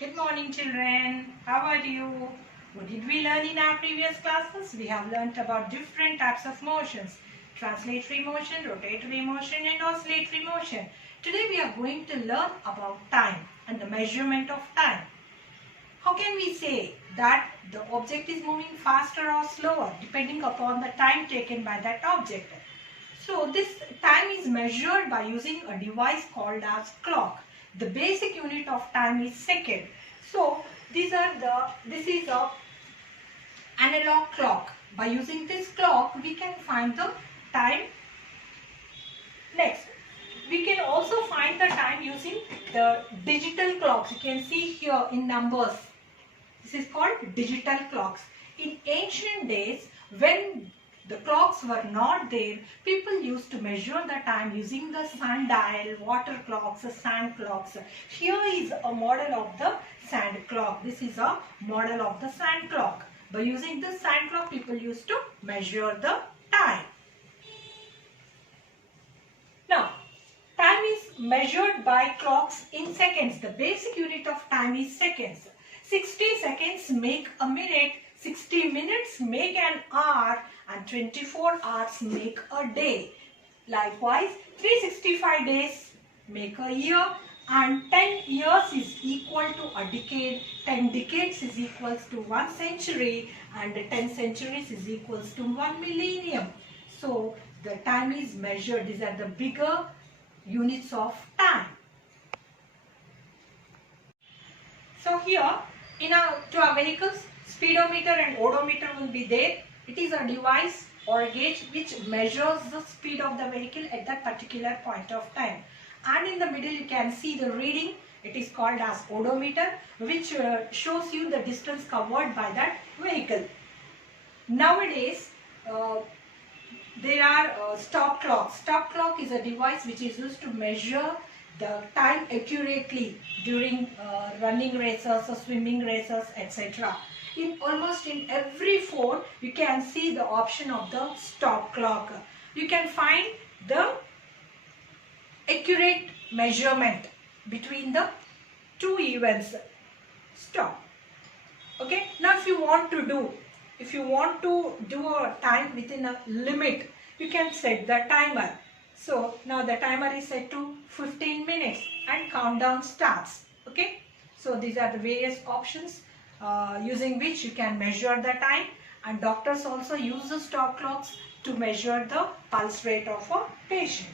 Good morning, children. How are you? What did we learn in our previous classes? We have learnt about different types of motions. Translatory motion, rotatory motion and oscillatory motion. Today we are going to learn about time and the measurement of time. How can we say that the object is moving faster or slower depending upon the time taken by that object? So this time is measured by using a device called as clock. The basic unit of time is second. So this is a analog clock. By using this clock we can find the time. Next, we can also find the time using the digital clocks. You can see here in numbers. This is called digital clocks. In ancient days, when the clocks were not there, people used to measure the time using the sundial, water clocks, sand clocks. Here is a model of the sand clock. This is a model of the sand clock. By using this sand clock, people used to measure the time. Now, time is measured by clocks in seconds. The basic unit of time is seconds. 60 seconds make a minute, 60 minutes make an hour, and 24 hours make a day. Likewise, 365 days make a year, and 10 years is equal to a decade, 10 decades is equals to 1 century, and 10 centuries is equals to 1 millennium. So, the time is measured. These are the bigger units of time. So here, to our vehicles, speedometer and odometer will be there. It is a device or a gauge which measures the speed of the vehicle at that particular point of time. And in the middle you can see the reading. It is called as odometer, which shows you the distance covered by that vehicle. Nowadays, there are stop clocks. Stop clock is a device which is used to measure the time accurately during running races or swimming races, etc. Almost in every phone you can see the option of the stop clock. You can find the accurate measurement between the two events. Stop. Okay. Now if you want to do a time within a limit, you can set the timer. So now the timer is set to 15 minutes and countdown starts. Okay. So these are the various options using which you can measure the time, and doctors also use the stop clocks to measure the pulse rate of a patient.